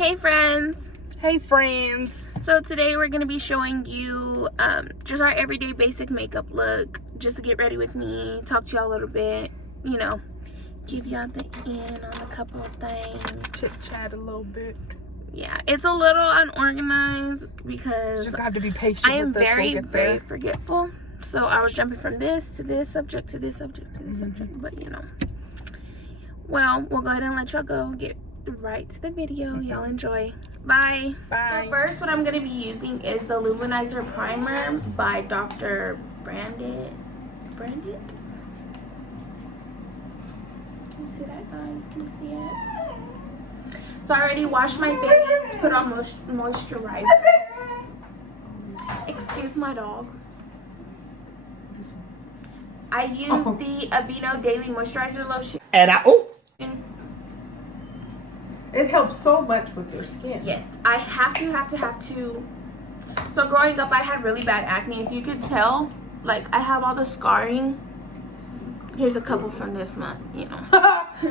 Hey friends! Hey friends! So today we're going to be showing you just our everyday basic makeup look, just to get ready with me, talk to y'all a little bit, you know, give y'all the in on a couple of things. Chit chat a little bit. Yeah, it's a little unorganized because Just have to be patient I am with us. very forgetful. So I was jumping from this to this subject to this subject to this subject, but you know. Well, we'll go ahead and let y'all go. Get right to the video. Y'all enjoy. Bye. Bye. So first, what I'm going to be using is the Luminizer Primer by Dr. Brandit. Can you see that, guys? Can you see it? So I already washed my face, put on moisturizer. Excuse my dog. I use the Aveeno Daily Moisturizer Lotion. And it helps so much with your skin. Yes, I have to. So growing up, I had really bad acne. If you could tell, like I have all the scarring. Here's a couple from this month, you know.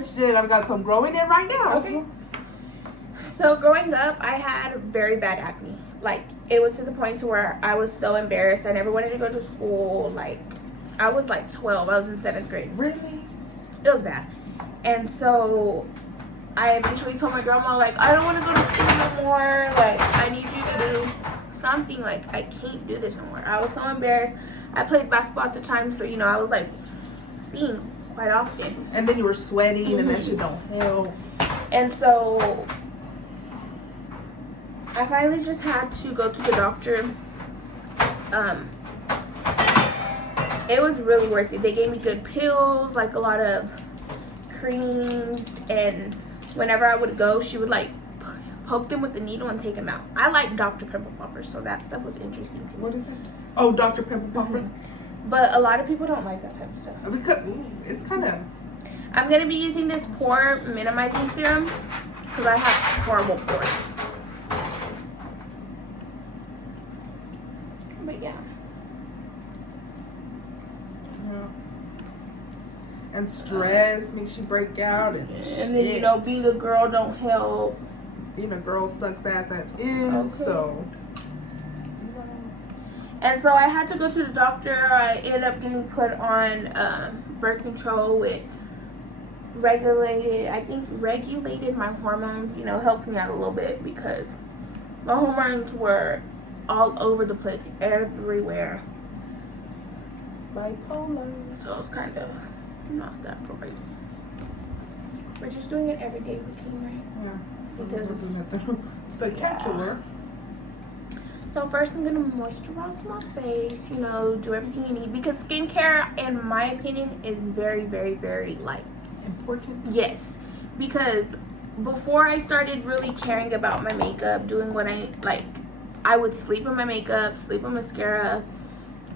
Shit, I've got some growing in right now. Okay. So growing up, I had very bad acne. Like it was to the point to where I was so embarrassed. I never wanted to go to school. Like I was like 12. I was in 7th grade. Really? It was bad. And so I eventually told my grandma, like, I don't want to go to school no more. Like, I need you to do something. Like, I can't do this no more. I was so embarrassed. I played basketball at the time, so, you know, I was, like, seen quite often. And then you were sweating, and that shit don't help. And so I finally just had to go to the doctor. It was really worth it. They gave me good pills, like a lot of creams, and whenever I would go, she would like poke them with the needle and take them out. I like Dr. Pimple Popper, so that stuff was interesting to me. What is that? Oh, Dr. Pimple Popper. But a lot of people don't like that type of stuff. Because it's kind of... I'm going to be using this pore minimizing serum because I have horrible pores. But yeah. And stress makes you break out. And then, you know, being a girl don't help. Being a girl sucks ass as is, so... And so I had to go to the doctor. I ended up getting put on birth control. It regulated my hormones, you know, helped me out a little bit because my hormones were all over the place, everywhere. Bipolar. So it was kind of not that great. We're just doing an everyday routine, right? Yeah. Because nothing spectacular. Yeah. So first I'm gonna moisturize my face, you know, do everything you need, because skincare, in my opinion, is very, very like important. Yes, because before I started really caring about my makeup, doing what I would sleep in my makeup, sleep on mascara,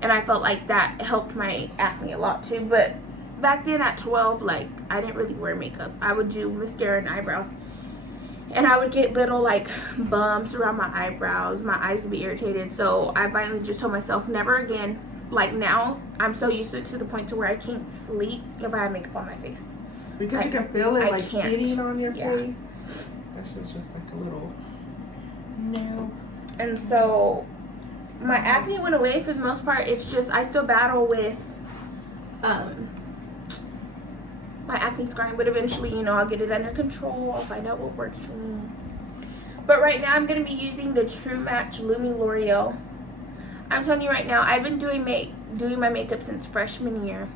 and I felt like that helped my acne a lot too. But back then at 12, like, I didn't really wear makeup. I would do mascara and eyebrows, and I would get little like bumps around my eyebrows. My eyes would be irritated. So I finally just told myself, never again. Like now, I'm so used to the point to where I can't sleep if I have makeup on my face. Because you can feel it like sitting on your face. That shit's just like a little... No. And so my acne went away for the most part. It's just I still battle with my acne scarring, but eventually, you know, I'll get it under control. I'll find out what works for me. But right now I'm going to be using the True Match Lumi L'Oreal. I'm telling you right now, I've been doing my makeup since freshman year.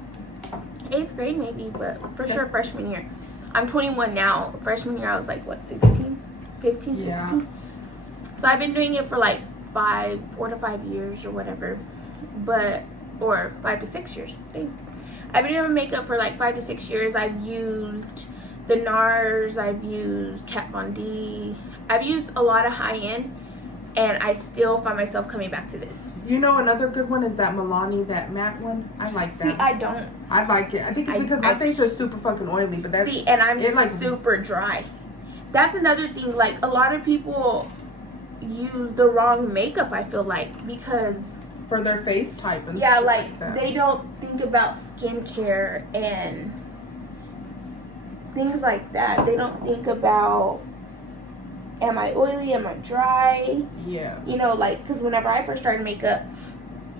8th grade maybe, but for sure freshman year. I'm 21 now. Freshman year I was like, what, 16? 15, yeah. 16? So I've been doing it for like 4 to 5 years or whatever. Or 5 to 6 years. I've been doing makeup for like 5 to 6 years. I've used the NARS, I've used Kat Von D. I've used a lot of high-end, and I still find myself coming back to this. You know, another good one is that Milani, that matte one. I like that. See, I don't. I like it. I think it's because my face is super fucking oily, but that's... See, and I'm super dry. That's another thing. Like, a lot of people use the wrong makeup, I feel like, because... For their face type and yeah, shit like that. They don't think about skincare and things like that. They don't think about am I oily? Am I dry? Yeah. You know, like, because whenever I first started makeup,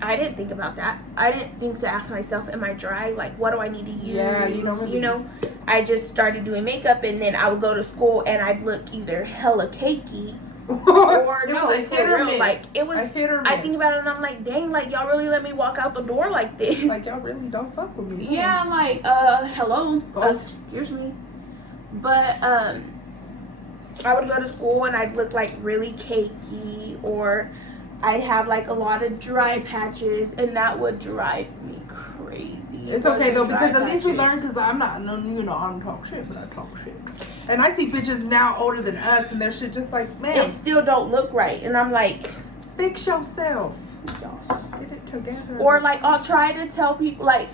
I didn't think about that. I didn't think to ask myself, am I dry? Like, what do I need to use? Yeah, you don't really. You know, I just started doing makeup, and then I would go to school, and I'd look either hella cakey or it no, was a for hit or real. miss. Like, it was. A hit or miss. I think about it, and I'm like, dang, like, y'all really let me walk out the door like this. Like, y'all really don't fuck with me. Yeah, like, hello. Oh. Excuse me. But, I would go to school and I'd look like really cakey, or I'd have like a lot of dry patches, and that would drive me crazy. It's okay though, because at least we learned, because I'm not, you know, I don't talk shit, but I talk shit. And I see bitches now older than us, and their shit just like, man. It still don't look right, and I'm like, fix yourself. Get it together. Or like, I'll try to tell people, like,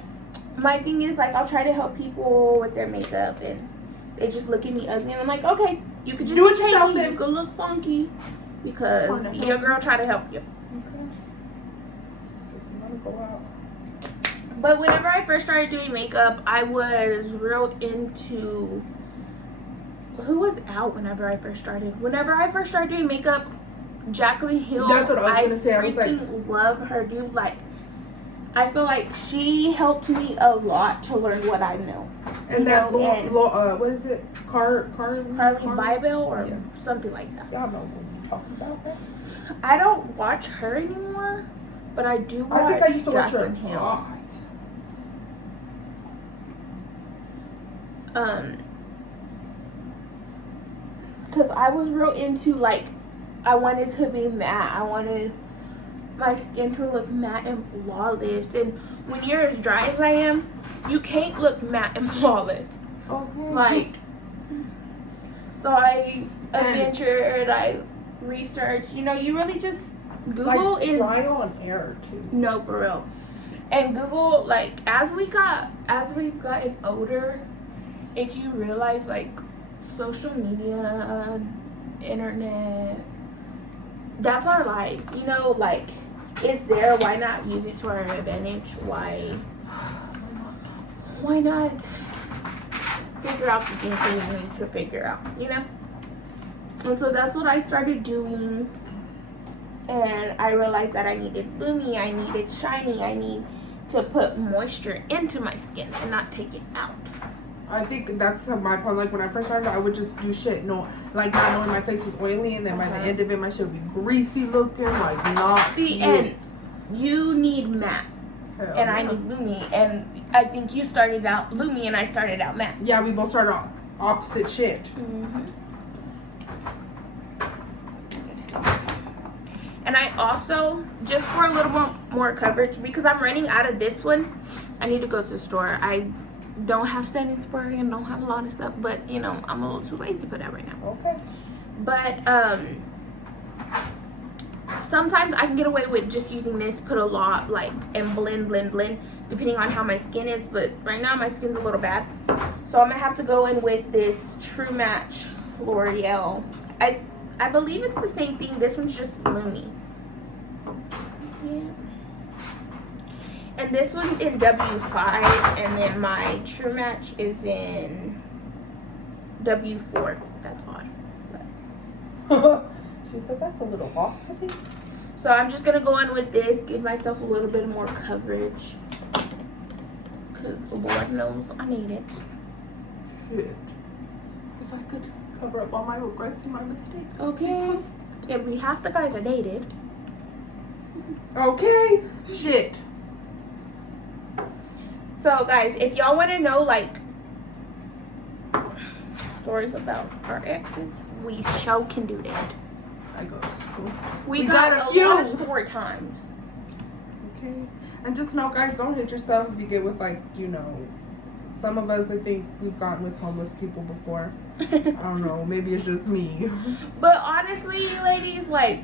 my thing is like, I'll try to help people with their makeup, and they just look at me ugly, and I'm like, okay, you could just do it yourself, then. You could look funky, because your girl tried to help you. Okay. Go out. But whenever I first started doing makeup, I was real into, who was out whenever I first started? Whenever I first started doing makeup, Jaclyn Hill. That's what I was gonna say. I was like, love her, dude. Like, I feel like she helped me a lot to learn what I know. And that what is it? Carly Bybel or something like that. Y'all know what we're talking about. That? I don't watch her anymore, but I do watch. I think I used to watch her Jaclyn Hill. a lot. Because I was real into, like, I wanted to be matte. I wanted my skin to look matte and flawless. And when you're as dry as I am, you can't look matte and flawless. Okay. Like, so I adventured, I researched. You know, you really just, Google like, is try on error too. No, for real. And Google, like, as we've gotten older, if you realize, like, social media, internet, that's our lives. You know, like, it's there. Why not use it to our advantage? Why not figure out the things we need to figure out, you know? And so that's what I started doing. And I realized that I needed Lumi, I needed shiny, I need to put moisture into my skin and not take it out. I think that's my point. Like, when I first started, I would just do shit, not knowing my face was oily, and then by the end of it, my shit would be greasy looking, like, not See, cute. and you need matte, and I need Lumi, and I think you started out Lumi, and I started out matte. Yeah, we both started off opposite shit. Mm-hmm. And I also, just for a little more coverage, because I'm running out of this one, I need to go to the store. I don't have setting spray and don't have a lot of stuff, but, you know, I'm a little too lazy for that right now. Okay. But sometimes I can get away with just using this, put a lot, like, and blend, depending on how my skin is. But right now my skin's a little bad, so I'm gonna have to go in with this True Match L'Oreal. I believe it's the same thing. This one's just Lumi. See it? And this one's in W5, and then my True Match is in W4. That's odd. But. She said that's a little off, I think. So I'm just gonna go in with this, give myself a little bit more coverage, because Lord knows I need it. Shit. If I could cover up all my regrets and my mistakes. Okay. It'll be half the guys I dated. Okay. Shit. So guys, if y'all want to know, like, stories about our exes, we sure can do that. I go. Cool. We got a few lot of story times. Okay. And just know, guys, don't hit yourself if you get with, like, you know, some of us, I think we've gotten with homeless people before. I don't know. Maybe it's just me. But honestly, ladies, like,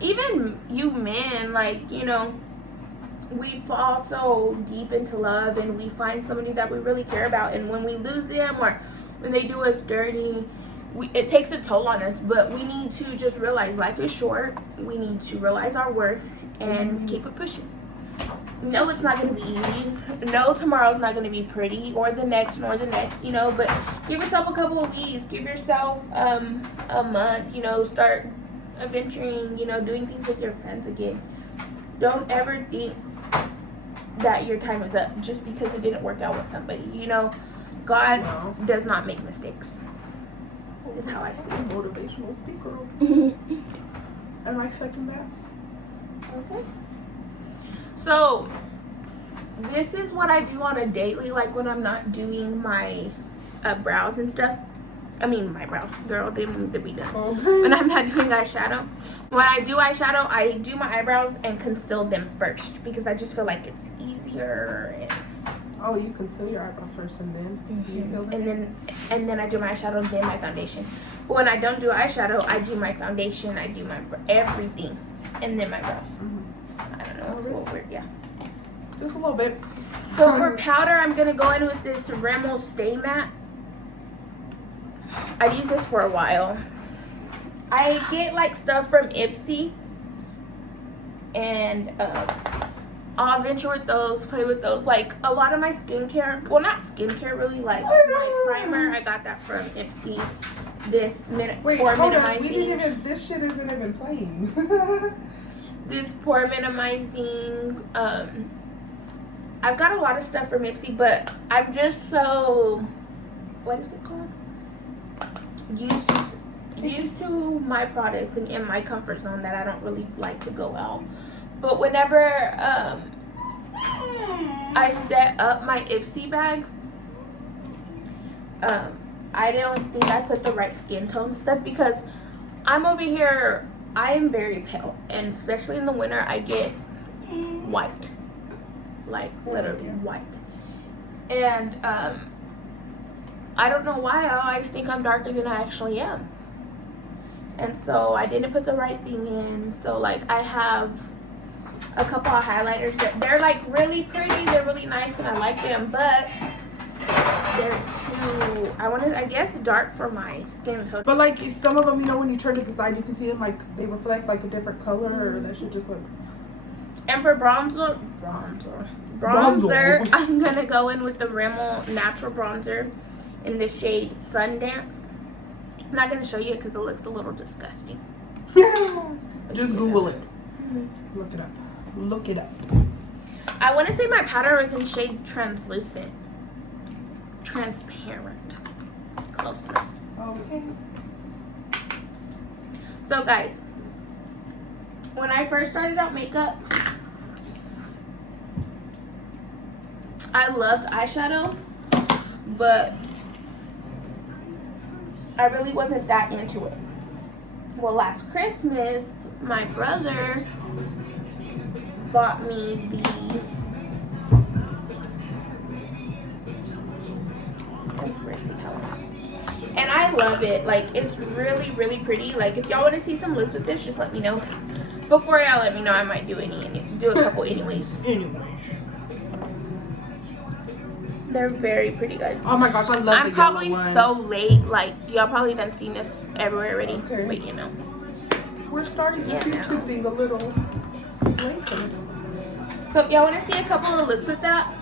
even you men, like, you know, we fall so deep into love, and we find somebody that we really care about, and when we lose them, or when they do us dirty, it takes a toll on us. But we need to just realize life is short. We need to realize our worth and keep it pushing. No, it's not going to be easy. No, tomorrow's not going to be pretty, or the next, nor the next, you know. But give yourself a couple of weeks. Give yourself a month, you know. Start adventuring, you know, doing things with your friends again. Don't ever think that your time is up just because it didn't work out with somebody. You know, God does not make mistakes. Is how I see it. Motivational speaker. I like second that. Okay. So, this is what I do on a daily, like when I'm not doing my brows and stuff. I mean, my brows, girl, they need to be done. Okay. When I'm not doing eyeshadow. When I do eyeshadow, I do my eyebrows and conceal them first because I just feel like it's easier. Oh, you conceal your eyebrows first and then you fill them? And then I do my eyeshadow and then my foundation. But when I don't do eyeshadow, I do my foundation, I do my everything, and then my brows. I don't know, it's a little weird, yeah. Just a little bit. So for powder, I'm gonna go in with this Rimmel Stay Matte. I've used this for a while. I get like stuff from Ipsy, and I'll venture with those, play with those. Like a lot of my skincare, well, not skincare really, like my primer, I got that from Ipsy. This pore minimizing. This shit isn't even playing. This pore minimizing. I've got a lot of stuff from Ipsy, but I'm just so, what is it called? Used to my products and in my comfort zone that I don't really like to go out. But whenever I set up my Ipsy bag, I don't think I put the right skin tones and stuff because I'm over here, I am very pale, and especially in the winter I get white, like literally white. And I don't know why I always think I'm darker than I actually am. And so I didn't put the right thing in. So like I have a couple of highlighters that they're like really pretty, they're really nice and I like them, but they're too, I guess dark for my skin tone. But like some of them, you know, when you turn it to the side, you can see them like they reflect like a different color, or that should just look. And for bronzer, I'm gonna go in with the Rimmel Natural Bronzer in the shade Sundance. I'm not gonna show you it because it looks a little disgusting. Just Google it. Look it up. Look it up. I want to say my powder is in shade Transparent. Close enough. Okay. So guys, when I first started out makeup, I loved eyeshadow, but I really wasn't that into it. Well, last Christmas, my brother bought me the and I love it. Like, it's really, really pretty. Like, if y'all want to see some looks with this, just let me know. Before y'all let me know, I might do a couple anyways. They're very pretty, guys. Oh my gosh, I love the I'm probably yellow one. so late. Like, y'all probably done seen this everywhere already. Okay. But you know, we're starting the YouTube thing a little later. So if y'all want to see a couple of looks with that,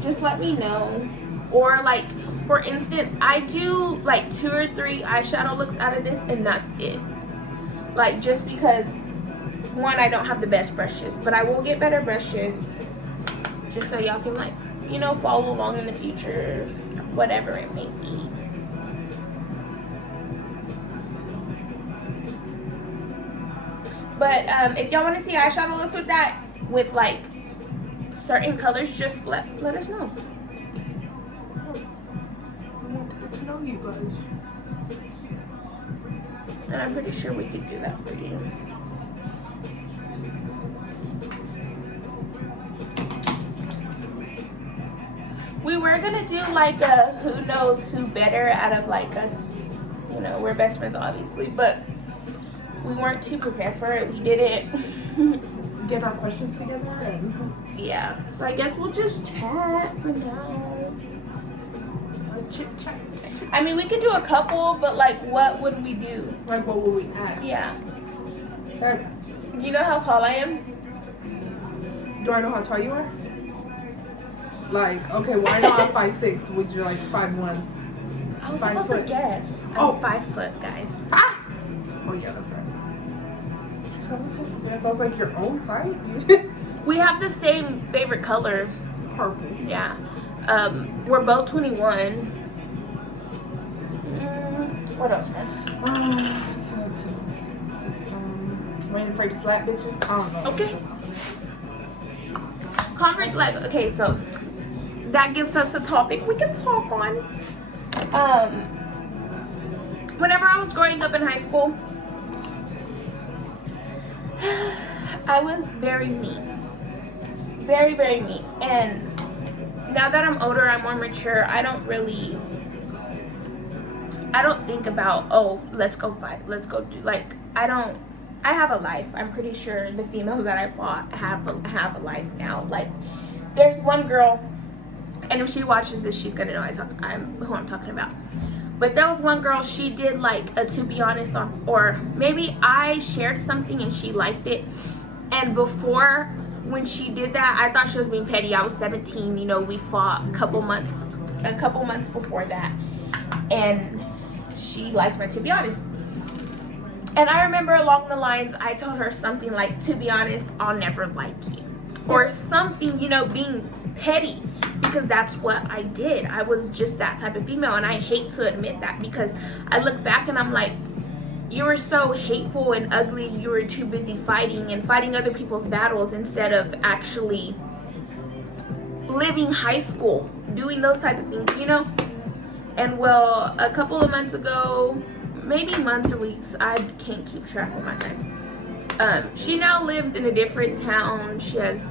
just let me know. Or like, for instance, I do like 2 or 3 eyeshadow looks out of this, and that's it. Like, just because, one, I don't have the best brushes, but I will get better brushes, just so y'all can, like, you know, follow along in the future, whatever it may be. But if y'all want to see eyeshadow looks with that, with like certain colors, just let us know. I want to get to know you guys. And I'm pretty sure we could do that for you. We were gonna do like a who knows who better out of like us, you know, we're best friends obviously, but we weren't too prepared for it. We didn't get our questions together and yeah. So I guess we'll just chat for now. like chit chat. I mean, we could do a couple, but like, what would we do? Like, what would we ask? Yeah. Like, Do you know how tall I am? Do I know how tall you are? Like, okay, well, I know I'm 5'6". Would you like 5'1"? I was 5 supposed foot. to guess. I'm 5 foot, guys. Ah! Oh, yeah, that's right. Yeah, that was like your own height. We have the same favorite color. Purple. Yeah. We're both 21. What else, man? Ain't afraid to slap bitches? I don't know. Okay. Conflict, like, okay, so that gives us a topic we can talk on. Whenever I was growing up in high school, I was very mean. Very, very mean. And now that I'm older, I'm more mature, I don't think about, oh, let's go fight, let's go do, like, I have a life. I'm pretty sure the females that I fought have a life now. Like, there's one girl, and if she watches this, she's gonna know who I'm talking about. But there was one girl, she did like a to be honest on, or maybe I shared something and she liked it. And before, when she did that, I thought she was being petty. I was 17, you know, we fought a couple months before that. And she liked my to be honest. And I remember along the lines, I told her something like, to be honest, I'll never like you. Or something, you know, being petty. Because that's what I did. I was just that type of female. And I hate to admit that, because I look back and I'm like, you were so hateful and ugly. You were too busy fighting other people's battles instead of actually living high school, doing those type of things, you know? And well, a couple of months ago, maybe months or weeks, I can't keep track of my time. She now lives in a different town. She has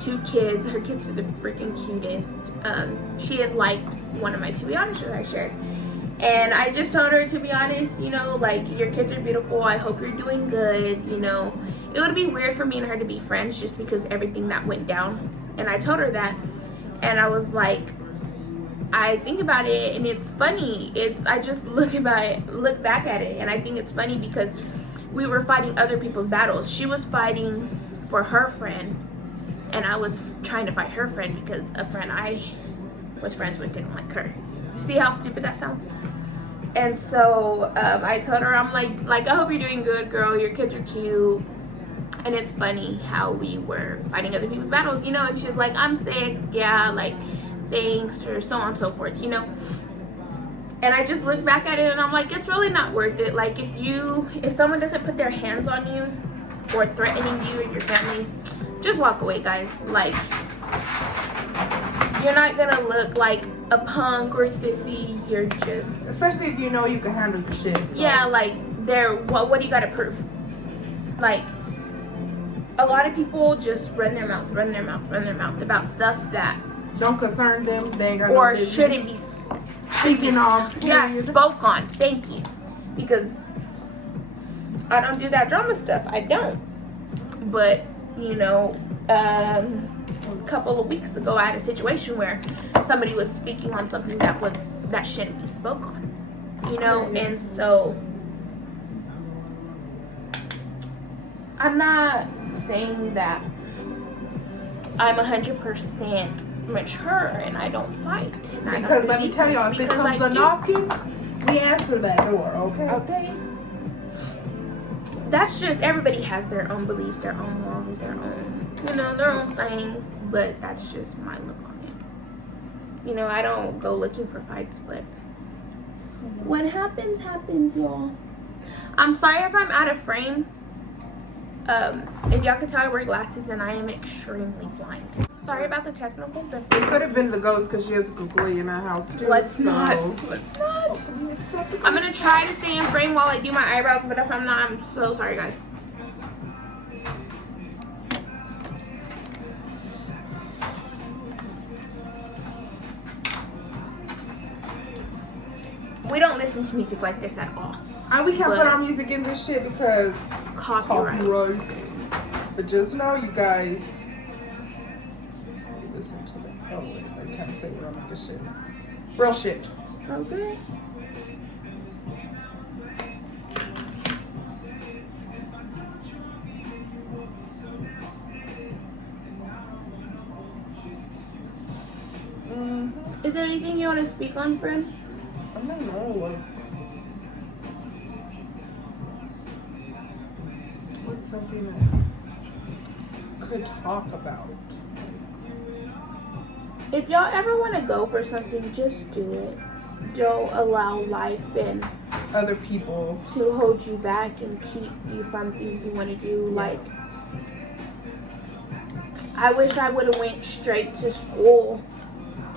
2 kids. Her kids are the freaking cutest. She had liked one of my to be honest that I shared. And I just told her, to be honest, you know, like, your kids are beautiful. I hope you're doing good, you know. It would be weird for me and her to be friends just because everything that went down. And I told her that. And I was like, I think about it and it's funny. I just look back at it, and I think it's funny because we were fighting other people's battles. She was fighting for her friend, and I was trying to fight her friend because a friend I was friends with didn't like her. You see how stupid that sounds? And so I told her, I'm like, I hope you're doing good, girl. Your kids are cute. And it's funny how we were fighting other people's battles, you know. And she's like, I'm sick. Yeah, like, thanks, or so on and so forth, you know. And I just look back at it and I'm like, it's really not worth it. Like, if someone doesn't put their hands on you or threatening you and your family, just walk away, guys. Like, you're not gonna look like a punk or sissy. You're just, especially if you know you can handle your shit. So. Yeah, like, what do you gotta prove? Like, a lot of people just run their mouth about stuff that don't concern them. They ain't got or no business. shouldn't be speaking on. Yeah, spoke on. Thank you. Because I don't do that drama stuff. I don't. But, you know, a couple of weeks ago, I had a situation where somebody was speaking on something that shouldn't be spoke on. You know, and so I'm not saying that I'm 100% mature and I don't fight. Because let me tell y'all, if it comes a knocking, we answer that door, okay? Okay. That's just, everybody has their own beliefs, their own morals, their own things, but that's just my look on it. You know, I don't go looking for fights, but what happens, y'all. I'm sorry if I'm out of frame. If y'all could tell, I wear glasses and I am extremely blind. Sorry about the technical difficulty. It could have been the ghost because she has a googly in our house too. Let's not. I'm gonna try to stay in frame while I do my eyebrows, but if I'm not, I'm so sorry, guys. We don't listen to music like this at all. And we can't put our music in this shit because copyright. But just know, you guys, listen to that. Oh wait, I'm trying to say real nigga shit. Real shit. Okay. Is there anything you want to speak on, friend? I don't know. What's something that could talk about? If y'all ever want to go for something, just do it. Don't allow life and Other people to hold you back and keep you from things you want to do. Yeah. Like, I wish I would have went straight to school,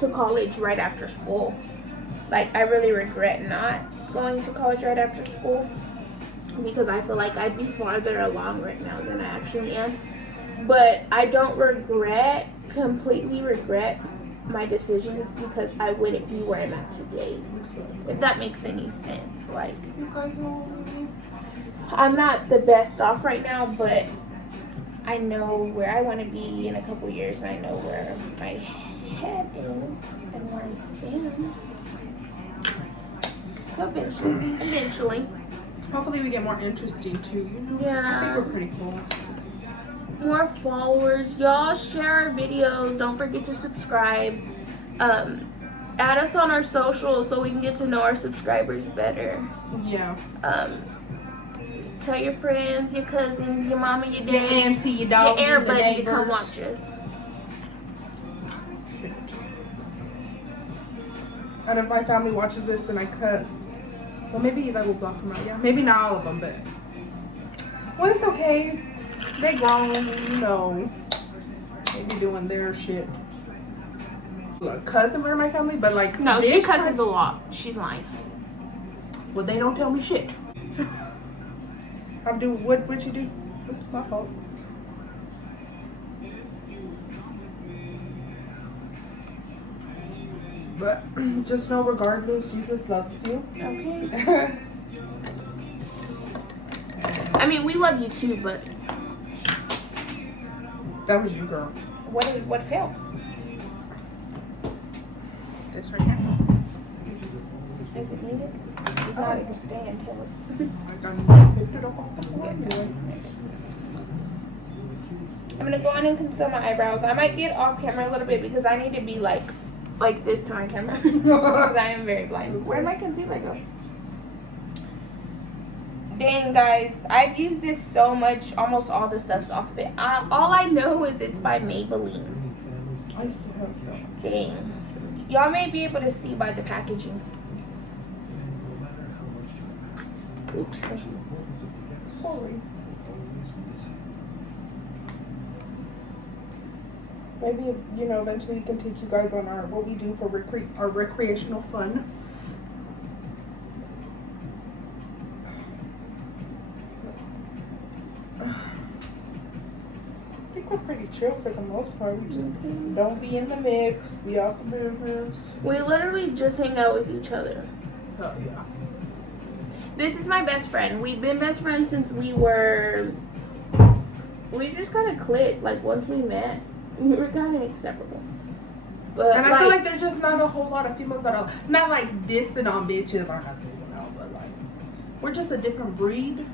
to college right after school. Like, I really regret not going to college right after school because I feel like I'd be farther along right now than I actually am. But I don't completely regret my decisions because I wouldn't be where I'm at today. If that makes any sense. Like, You guys know what it is? I'm not the best off right now, but I know where I want to be in a couple years, and I know where my head is and where I stand. So eventually. Hopefully we get more interesting too. You know? Yeah. I think we're pretty cool. More followers. Y'all share our videos. Don't forget to subscribe. Add us on our socials so we can get to know our subscribers better. Yeah. Tell your friends, your cousins, your mama, your dad, Your auntie, your dog, your and the everybody to come neighbors. watch us. And if my family watches this and I cuss, well, maybe that will block them out. Yeah, maybe not all of them, but well, it's okay. They grown, you know. They be doing their shit. A cousin in my family, but like No, she this cusses time- a lot. She's lying. Well, they don't tell me shit. I'm doing what you do? Oops, my fault. But just know, regardless, Jesus loves you. Okay. I mean, we love you too, but That was you, girl. what failed? This right here. Is it needed? It's not. It can stay until it's. I picked it up off the floor anyway. I'm gonna go on and conceal my eyebrows. I might get off camera a little bit because I need to be like this to my camera because I am very blind. Where did my concealer go? Dang, guys, I've used this so much. Almost all the stuff's off of it. All I know is it's by Maybelline. I still have that. Dang. Y'all may be able to see by the packaging. Oops. Sorry. Maybe, you know, eventually we can take you guys on what we do for our recreational fun. I think we're pretty chill for the most part. We just don't be in the mix. We out the business. We literally just hang out with each other. Oh, yeah. This is my best friend. We've been best friends since we just kind of clicked. Like, once we met, we were kind of inseparable. But And I feel like there's just not a whole lot of females that are not like dissing on bitches or nothing, you know, but like we're just a different breed.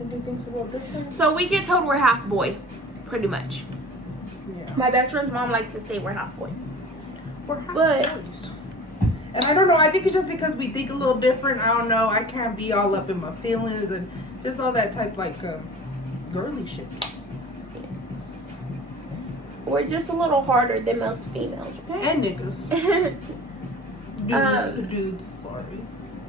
And do things a little different. so we get told we're half boy, pretty much. Yeah. My best friend's mom likes to say we're half boy. We're half But- boys. And I don't know, I think it's just because we think a little different. I don't know. I can't be all up in my feelings and just all that type like girly shit. We're just a little harder than most females, okay? And niggas. Dudes, sorry.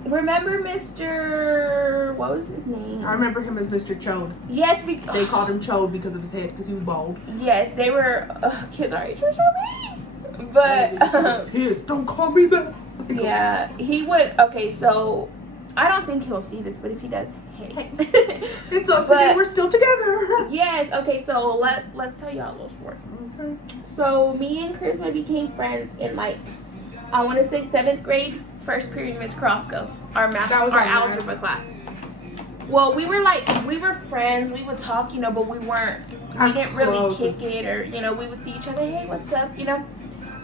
Remember Mr. What was his name? I remember him as Mr. Chode. Yes, They called him Chode because of his head, because he was bald. Yes, they were kids our age were so mean. But Pissed. Don't call me that. yeah, he would. Okay, so I don't think he'll see this, but if he does, hey. It's us But- again. We're still together. Yes. Okay, so let's tell y'all a little story. Okay. So me and Charisma became friends in like I want to say 7th grade, first period Miss Crosco, our math, That was our our math. algebra class. Well, we were friends. We would talk, you know, but we As didn't really close kick it, or you know, we would see each other. Hey, what's up? You know.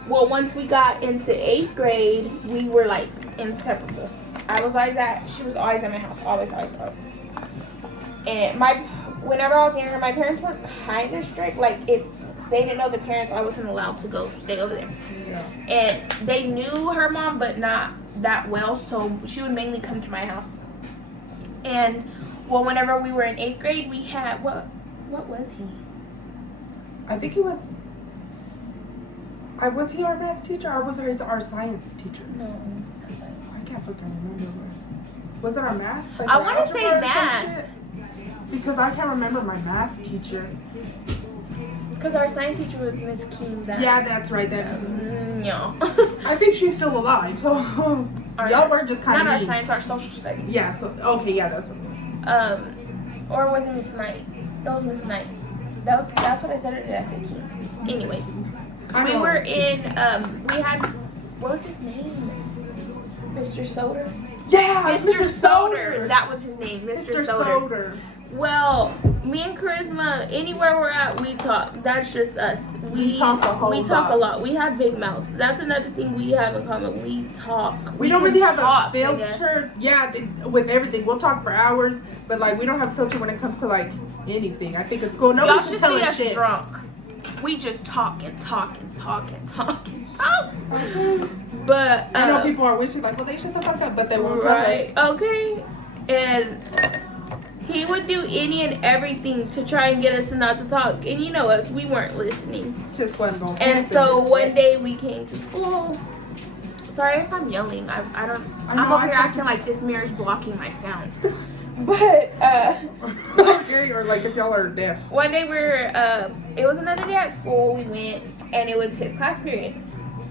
Well, once we got into 8th grade, we were like inseparable. She was always at my house, always. And whenever I was younger, my parents were kind of strict. Like if they didn't know the parents. I wasn't allowed to go stay over there. Yeah. And they knew her mom, but not that well. So she would mainly come to my house. And well, whenever we were in 8th grade, we had what was he? I think he was. Was he our math teacher or was he our science teacher? No. I can't fucking remember. Was it our math? Like I our want to say algebra or some math. shit? Because I can't remember my math teacher. Because our science teacher was Miss King. Yeah, that's right. No. I think she's still alive, so y'all were just kind of not our science, our social studies. Yeah, so okay, yeah, that's what it was. Or was it Miss Knight? That was Miss Knight. That's what I said, or did I say King? Anyways, we were in, we had, what was his name? Mr. Soder? Yeah, Mr. Soder. That was his name, Mr. Soder. Well, me and Charisma, anywhere we're at, we talk. That's just us. We talk a lot. We have big mouths. That's another thing we have in common. We talk. We don't really have a filter. Yeah, with everything. We'll talk for hours, but like we don't have a filter when it comes to like anything. I think it's cool. Nobody Y'all can should tell see us us shit. drunk. We just talk and talk and talk and talk and talk. But I know people are wishing like, well, they shut the fuck up, but they won't tell us. Okay. And he would do any and everything to try and get us not to talk. And you know us, we weren't listening. Just wasn't going. And so one day we came to school. Sorry if I'm yelling. I'm over here acting like this mirror's blocking my sound. But okay, or like if y'all are deaf. One day it was another day at school. We went and it was his class period.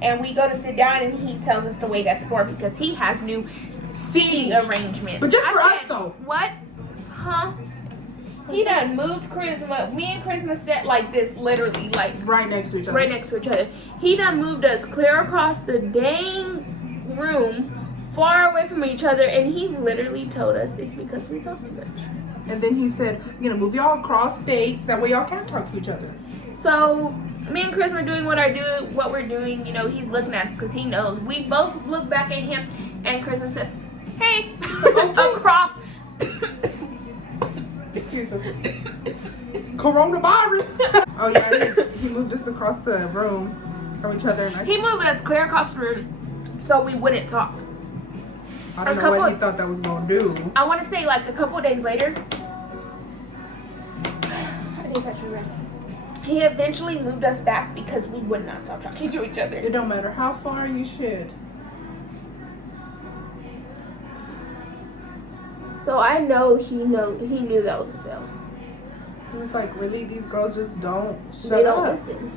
And we go to sit down and he tells us to wait at the door because he has new seating arrangements. But just for us though. What? Huh? He done moved Charisma. Me and Charisma sat like this, literally, like right next to each other. Right next to each other. He done moved us clear across the dang room, far away from each other, and he literally told us it's because we talk too much. And then he said, "I'm gonna move y'all across states. That way y'all can't talk to each other." So me and Chris were doing what we're doing. You know, he's looking at us because he knows. We both look back at him, and Christmas says, "Hey," across. Coronavirus. Oh yeah, he moved us across the room from each other. And he moved us clear across the room so we wouldn't talk. I don't know what he thought that was gonna do. I want to say like a couple days later. I didn't catch me right. He eventually moved us back because we would not stop talking to each other. It don't matter how far you should. So I know he knew that was a fail. He was like, really? These girls just don't shut They don't up. listen.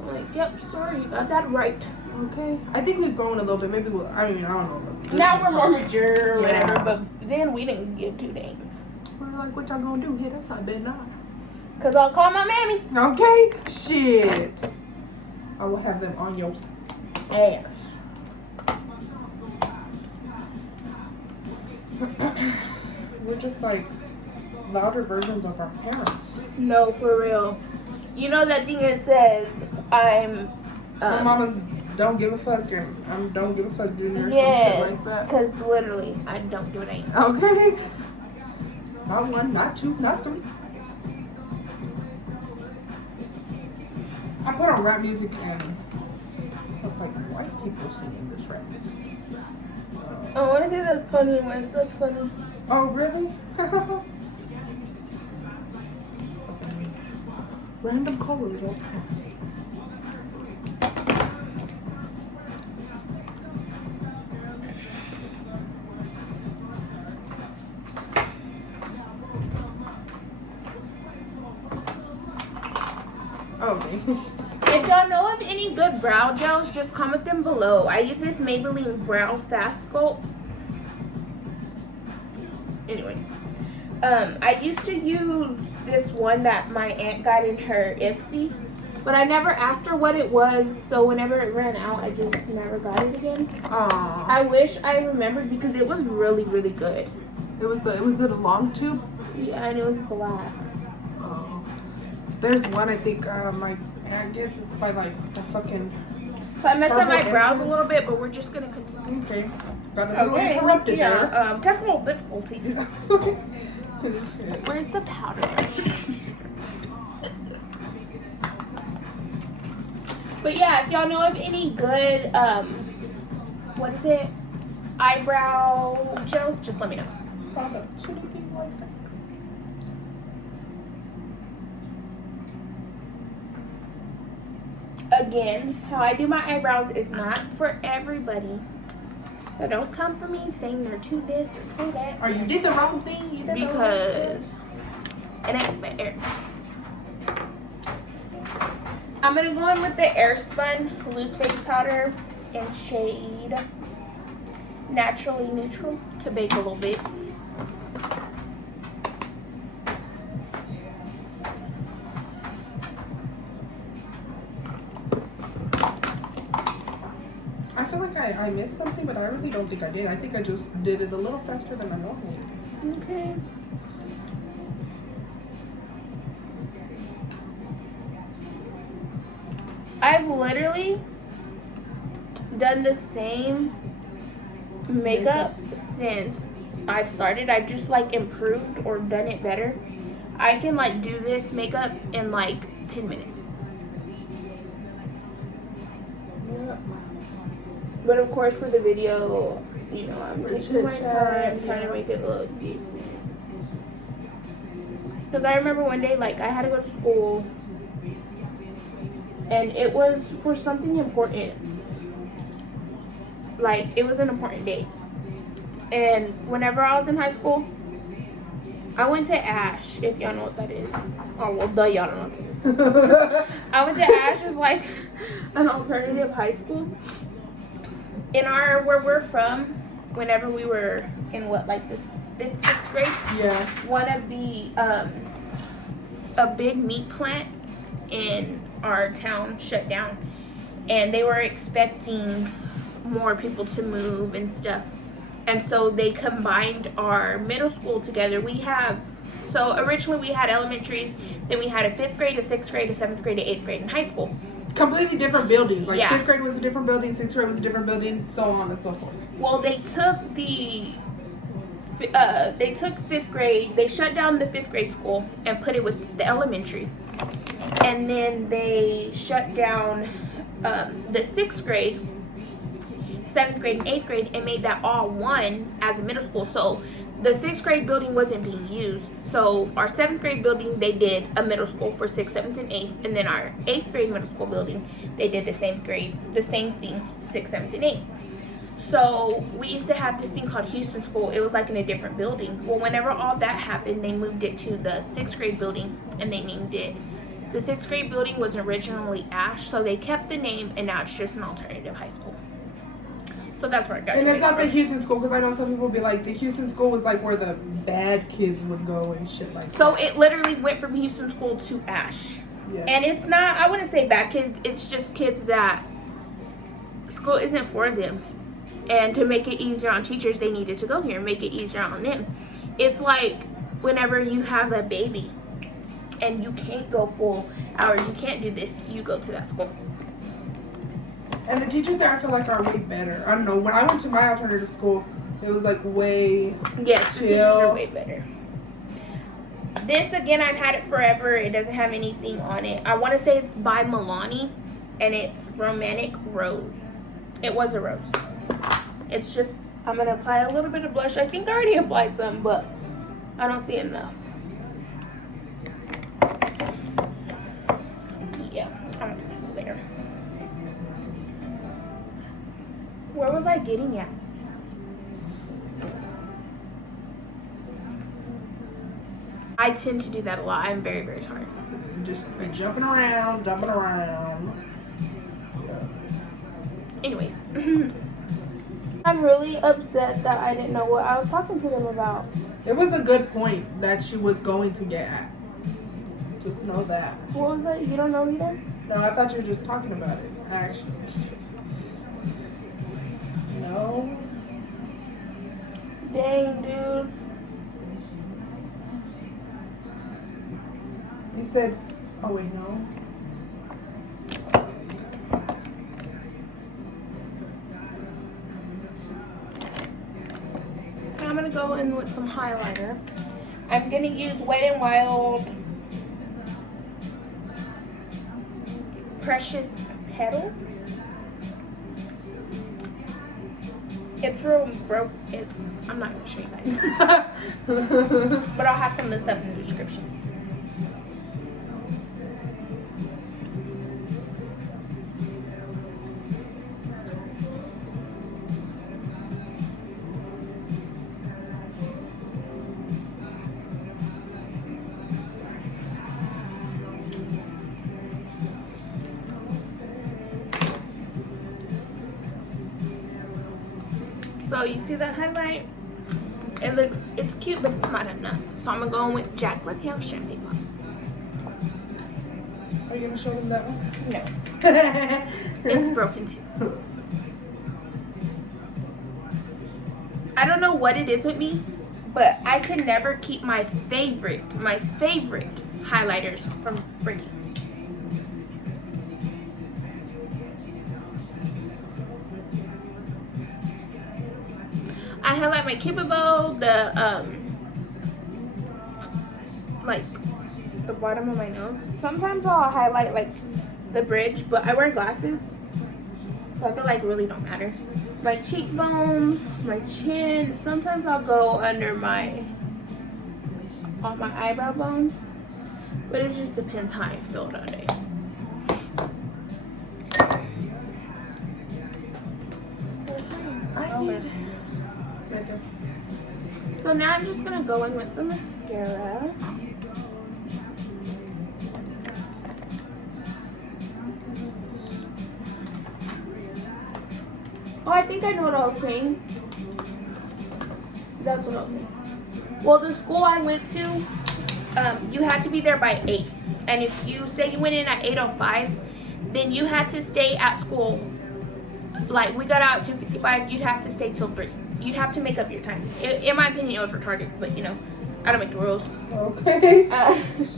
I'm like, yep, sorry, you got that right. Okay. I think we've grown a little bit. Maybe I don't know. Now we're more mature or whatever, but then we didn't give two dings. We're like, what y'all gonna do? Hit us? I bet not. Cause I'll call my mammy. Okay? Shit. I will have them on your ass. We're just like louder versions of our parents. No, for real. You know that thing that says I'm my mama's don't give a fuck and don't give a fuck junior or some yes, shit like that. Cause literally I don't do it ain't. Okay. Not one, not two, not three. I put on rap music and it's like white people singing this rap music. I want to say that's funny, but that's funny. Oh, really? Random colors all the time. Okay. If y'all know of any good brow gels, just comment them below. I use this Maybelline Brow Fast Sculpt. Anyway, I used to use this one that my aunt got in her Ipsy, but I never asked her what it was, so whenever it ran out, I just never got it again. Aww. I wish I remembered because it was really, really good. It was a long tube? Yeah, and it was black. Oh. There's one I think my aunt gets. It's by like the fucking. So I messed up my brows a little bit, but we're just gonna continue. Okay. Got a little interrupted there. Technical difficulties. Okay. Where's the powder? But yeah, if y'all know of any good, what is it? Eyebrow gels, just let me know. Shouldn't people like that? Again, how I do my eyebrows is not for everybody. So don't come for me saying they're too this or too that. Or you did the wrong thing. You did Because it ain't fair. I'm going to go in with the Airspun loose face powder in shade Naturally Neutral to bake a little bit. I feel like I missed something, but I really don't think I did. I think I just did it a little faster than I normally do. Okay. I've literally done the same makeup since I've started. I've just like improved or done it better. I can like do this makeup in like 10 minutes. But of course for the video, you know, I'm taking my time trying to make it look beautiful. Because I remember one day, like, I had to go to school, and it was for something important. Like, it was an important day. And whenever I was in high school, I went to Ash, if y'all know what that is. Oh, well, duh, y'all don't know what that is. I went to Ash as, like, an alternative high school. In where we're from, whenever we were in what, like the 5th, 6th grade? Yeah. One of the, a big meat plant in our town shut down. And they were expecting more people to move and stuff. And so they combined our middle school together. So originally we had elementaries, then we had a 5th grade, a 6th grade, a 7th grade, a 8th grade in high school. Completely different buildings. Like, yeah. 5th grade was a different building, 6th grade was a different building, so on and so forth. Well, they took 5th grade, they shut down the 5th grade school and put it with the elementary. And then they shut down the 6th grade, 7th grade, and 8th grade and made that all one as a middle school. So the 6th grade building wasn't being used. So our 7th grade building, they did a middle school for 6th, 7th, and 8th. And then our 8th grade middle school building, they did the same thing, 6th, 7th, and 8th. So we used to have this thing called Houston School. It was like in a different building. Well, whenever all that happened, they moved it to the 6th grade building and they named it. The 6th grade building was originally Ash, so they kept the name and now it's just an alternative high school. So that's where I got it. And it's not the Houston School, because I know some people be like, the Houston School was like where the bad kids would go and shit like that. So it literally went from Houston School to Ash. Yeah. And it's not, I wouldn't say bad kids, it's just kids that school isn't for them. And to make it easier on teachers, they needed to go here and make it easier on them. It's like whenever you have a baby and you can't go full hours, you can't do this, you go to that school. And the teachers there, I feel like, are way better. I don't know. When I went to my alternative school, it was like way Yes, chill. the teachers are way better. This, again, I've had it forever. It doesn't have anything on it. I want to say it's by Milani, and it's Romantic Rose. It was a rose. It's just, I'm going to apply a little bit of blush. I think I already applied some, but I don't see enough. Yeah, I'm just there. Where was I getting at? I tend to do that a lot. I'm very, very tired. Just be jumping around. Anyways. I'm really upset that I didn't know what I was talking to them about. It was a good point that she was going to get at. Just know that. What was that? You don't know either? No, I thought you were just talking about it, actually. No. Dang, dude. You said, oh wait, no. I'm going to go in with some highlighter. I'm going to use Wet n Wild Precious petals. It's real broke. I'm not gonna show you guys. But I'll have some of this stuff in the description. So you see that highlight? It's cute, but it's not enough. So I'm gonna go in with Jack LaPierre Champagne Pop. Are you gonna show them that one? No. It's broken too. I don't know what it is with me, but I can never keep my favorite highlighters from breaking. I highlight my Cupid bow, like the bottom of my nose. Sometimes I'll highlight like the bridge, but I wear glasses, so I feel like it really don't matter. My cheekbones, my chin. Sometimes I'll go under on my eyebrow bone, but it just depends how I feel that day. So now I'm just gonna go in with some mascara. Oh, I think I know what I was saying. That's what I was saying. Well, the school I went to, you had to be there by 8. And if you say you went in at 8:05, then you had to stay at school. Like, we got out at 2:55, you'd have to stay till 3. You'd have to make up your time. In my opinion, it was retarded, but you know, I don't make the rules. Okay.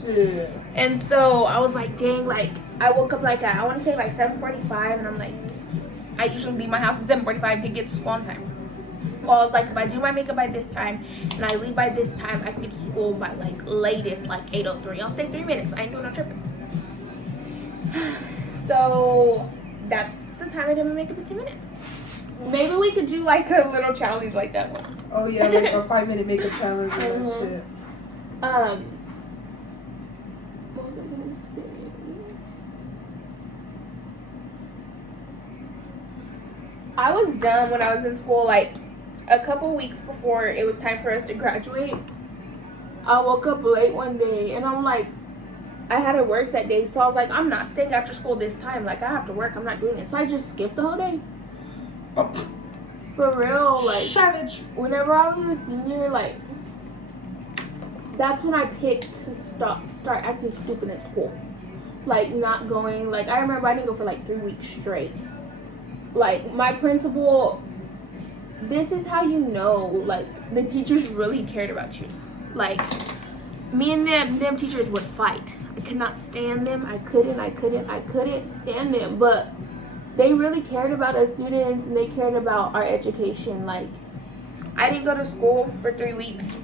Shit. And so I was like, dang, like, I woke up like at, I want to say like 7:45, and I'm like, I usually leave my house at 7:45 to get to school on time. Well, I was like, if I do my makeup by this time, and I leave by this time, I can get to school by like latest, like 8:03. I'll stay 3 minutes. I ain't doing no tripping. So that's the time I did my makeup in 10 minutes. Maybe we could do like a little challenge like that one. Oh yeah, like a 5-minute makeup challenge and that shit. What was I gonna say? I was done when I was in school, like a couple weeks before it was time for us to graduate. I woke up late one day and I'm like, I had to work that day, so I was like, I'm not staying after school this time. Like, I have to work. I'm not doing it. So I just skipped the whole day. Oh. For real, like, savage. Whenever I was a senior, like, that's when I picked to start acting stupid at school. Like, not going. Like, I remember I didn't go for like 3 weeks straight. Like, my principal, this is how you know, like, the teachers really cared about you. Like, me and them teachers would fight. I could not stand them. I couldn't stand them. But they really cared about us students, and they cared about our education. Like, I didn't go to school for 3 weeks.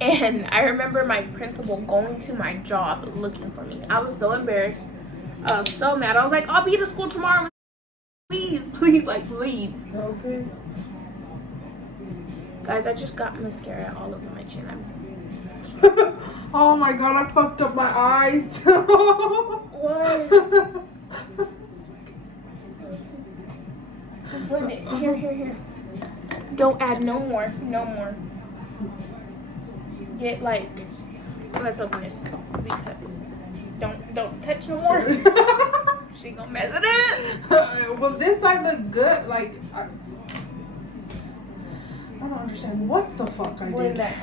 And I remember my principal going to my job looking for me. I was so embarrassed. I was so mad. I was like, I'll be to school tomorrow. Please, like, leave. Okay. Guys, I just got mascara all over my chin. Oh my god, I fucked up my eyes. What? I'm putting it here. Don't add no more. Get like, let's open this because don't touch no more. She gonna mess it up. Well, this side look good. Like, I don't understand what the fuck I did. That?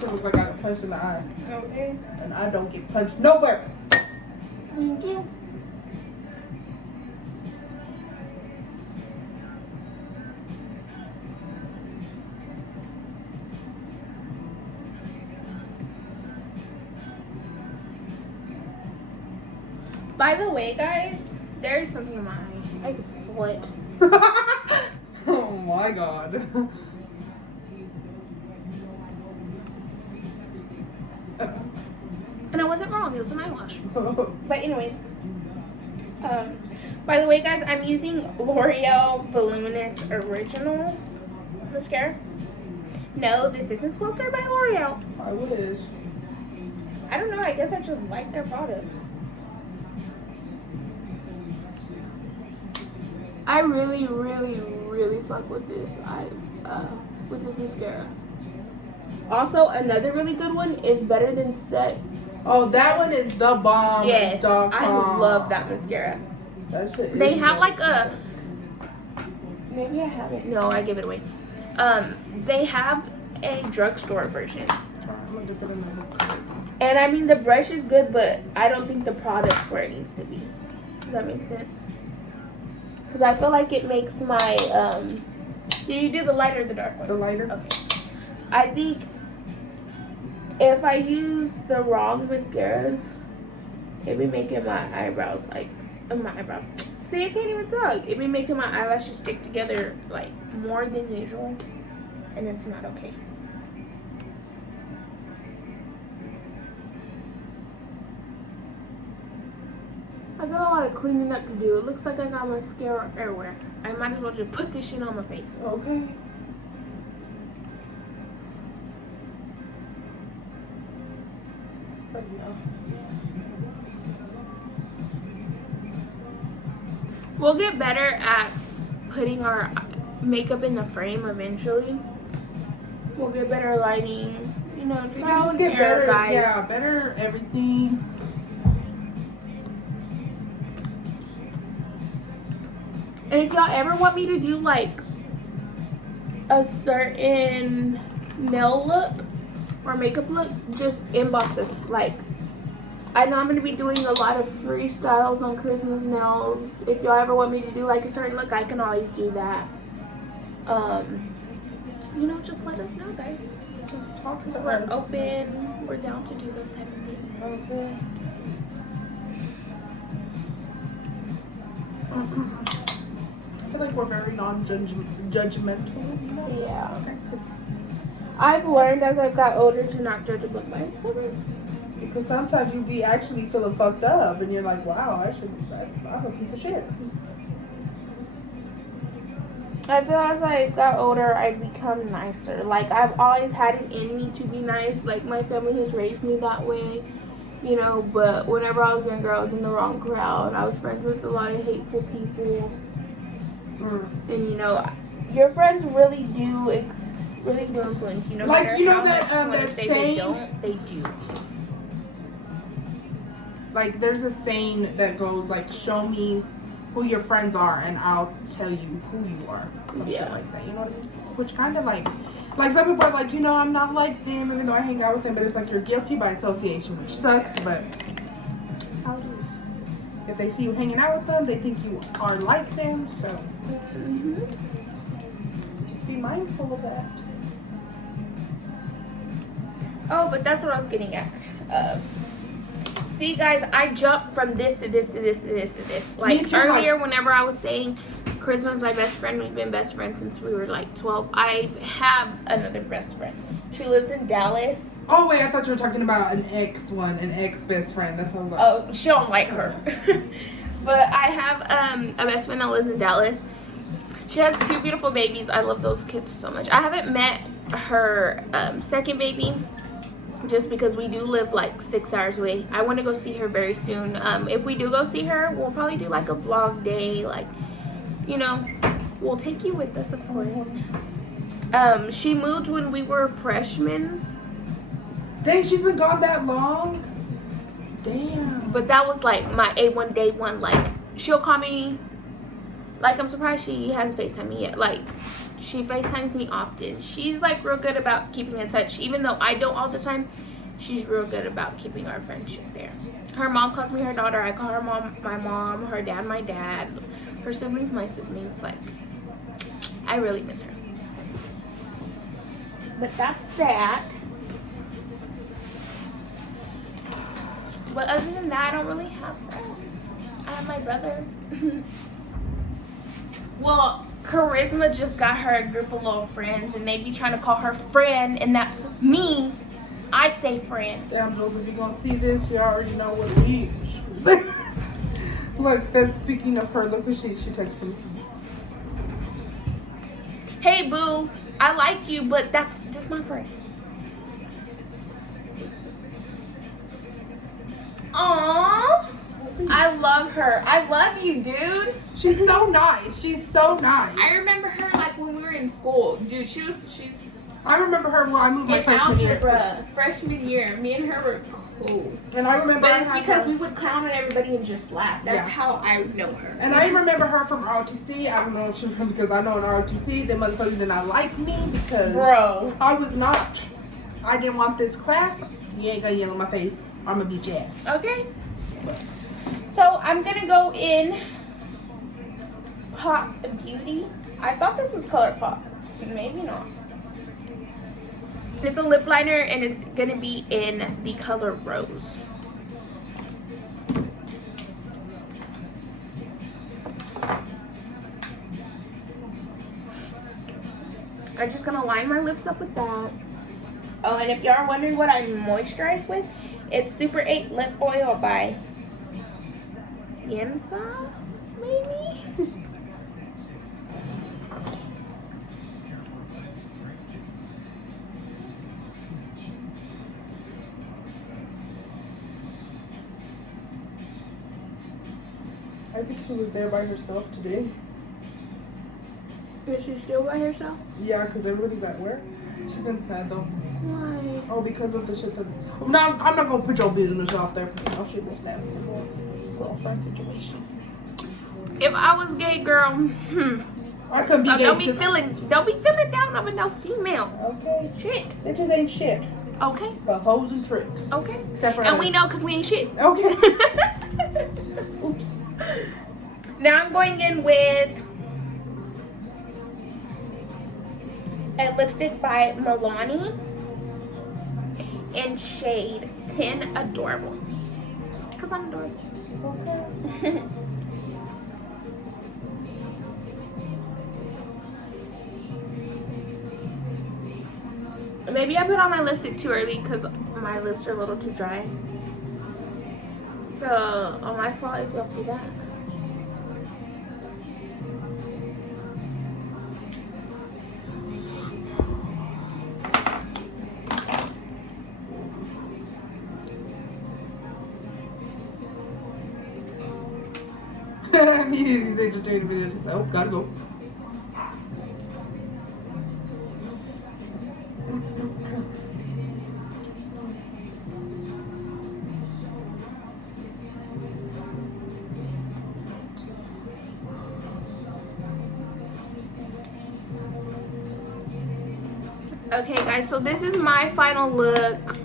It looks like I got punched in the eye. Okay. And I don't get punched nowhere. Thank you. By the way, guys, there's something in my eye. I can sweat. Oh my god. And I wasn't wrong. It was an eyeliner. hush. But anyways, by the way, guys, I'm using L'Oreal Voluminous Original mascara. No, this isn't sponsored by L'Oreal. I wish. I don't know. I guess I just like their products. I really, really, really fuck with this. With this mascara. Also, another really good one is Better Than Set. Oh, that one is the bomb. Yes, I love that mascara. That shit. They have like a. Maybe I haven't. No, I give it away. They have a drugstore version. And I mean, the brush is good, but I don't think the product's where it needs to be. Does that make sense? Because I feel like it makes my, do you do the lighter or the dark one? The lighter. Okay. I think if I use the wrong mascaras, it be making my eyebrows, like, see, I can't even talk. It be making my eyelashes stick together, like, more than usual. And it's not okay. I got a lot of cleaning up to do. It looks like I got mascara everywhere. I might as well just put this shit on my face. Okay. We'll get better at putting our makeup in the frame eventually. We'll get better lighting. You know, We'll get better, guys. Yeah, better everything. And if y'all ever want me to do like a certain nail look or makeup look, just inbox us. Like, I know I'm going to be doing a lot of freestyles on Christmas nails. If y'all ever want me to do like a certain look, I can always do that. You know, just let us know, guys. Just talk to us. We're open. We're down to do those type of things. Okay. I feel like we're very non-judgmental. Yeah. Okay. I've learned as I've got older to not judge a book by its cover. Because sometimes you be actually feeling fucked up and you're like, wow, I'm a piece of shit. I feel as I got older, I've become nicer. Like, I've always had it in me to be nice. Like, my family has raised me that way, you know. But whenever I was younger, I was in the wrong crowd. I was friends with a lot of hateful people. And, you know, your friends really do influence you. No like, matter you know how that, much you want to that say saying, they don't, they do. Like, there's a saying that goes, like, show me who your friends are and I'll tell you who you are. Some shit like that, you know what I mean? Which kind of like some people are like, you know, I'm not like them even though I hang out with them, but it's like you're guilty by association, which sucks, but that's how it is. If they see you hanging out with them, they think you are like them, so just be mindful of that. Oh, but that's what I was getting at. See, guys, I jumped from this to this to this to this to this. Like, earlier, whenever I was saying Christmas, my best friend, we've been best friends since we were like 12. I have another best friend. She lives in Dallas. Oh, wait, I thought you were talking about an ex-best friend. That's what I'm like. Oh, she don't like her. But I have a best friend that lives in Dallas. She has 2 beautiful babies. I love those kids so much. I haven't met her second baby, just because we do live like 6 hours away. I want to go see her very soon. If we do go see her, we'll probably do like a vlog day. Like, you know, we'll take you with us, of course. She moved when we were freshmen. Dang, she's been gone that long? Damn. But that was like my A1 day one. Like, she'll call me. Like, I'm surprised she hasn't FaceTimed me yet. Like, she FaceTimes me often. She's like real good about keeping in touch. Even though I don't all the time, she's real good about keeping our friendship there. Her mom calls me her daughter. I call her mom my mom. Her dad my dad. Her siblings my siblings. Like, I really miss her. But that's that. But other than that, I don't really have friends. I have my brother. Well, Charisma just got her a group of little friends, and they be trying to call her friend, and that's me. I say friend. Damn, Jules, if you're gonna see this, you already know what it is. Look, that's speaking of her. Look what she texted me. Hey, boo. I like you, but that's just my friend. Aww. I love her. I love you, dude. She's so nice. She's so nice. I remember her like when we were in school. Dude, she's I remember her when I moved my in freshman year. algebra. Freshman year. Me and her were cool. And I remember But it's because we would clown at everybody and just laugh. That's how I know her. And I remember her from ROTC. I don't know if she was because I know in ROTC, the motherfuckers did not like me because I was not. I didn't want this class. You ain't gonna yell in my face. I'm gonna beat your ass. Okay. So I'm gonna go in Pop Beauty. I thought this was Color Pop. Maybe not. It's a lip liner and it's gonna be in the color Rose. I'm just gonna line my lips up with that. Oh, and if y'all are wondering what I moisturize with, it's Super 8 Lip Oil by Yansa, maybe? I think she was there by herself today. Is she still by herself? Yeah, because everybody's at work. She's been sad though. Why? Oh, because of the shit that's... No, I'm not going to put your business out there. Oh, she was sad. Little fun situation. If I was gay, girl, I could be so gay. don't be feeling down over no female. Okay. Shit. Bitches ain't shit. Okay. But hoes and tricks. Okay. Except for And us. we know because we ain't shit. Okay. Oops. Now I'm going in with a lipstick by Milani in shade 10 Adorable. Because I'm adorable. Okay. Maybe I put on my lipstick too early because my lips are a little too dry. So, on my fault if y'all see that. He's entertaining me. Oh, gotta go. Okay guys, so this is my final look.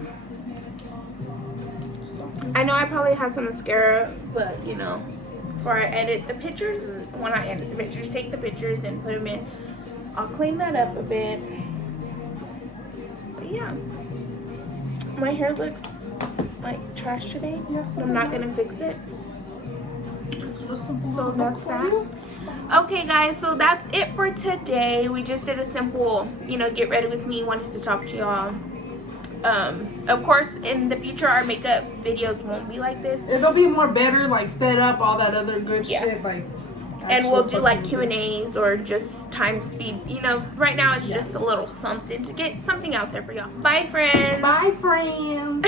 I know I probably have some mascara, but you know, before I edit the pictures, when I edit the pictures, take the pictures and put them in, I'll clean that up a bit. But yeah, my hair looks like trash today. I'm not gonna fix it. So that's that. Okay guys, so that's it for today. We just did a simple, you know, get ready with me. Wanted to talk to y'all. Of course, in the future, our makeup videos won't be like this. It'll be more better, like set up, all that other good shit, like. And we'll do like Q&As or just time speed. You know, right now it's just a little something to get something out there for y'all. Bye, friends. Bye, friends.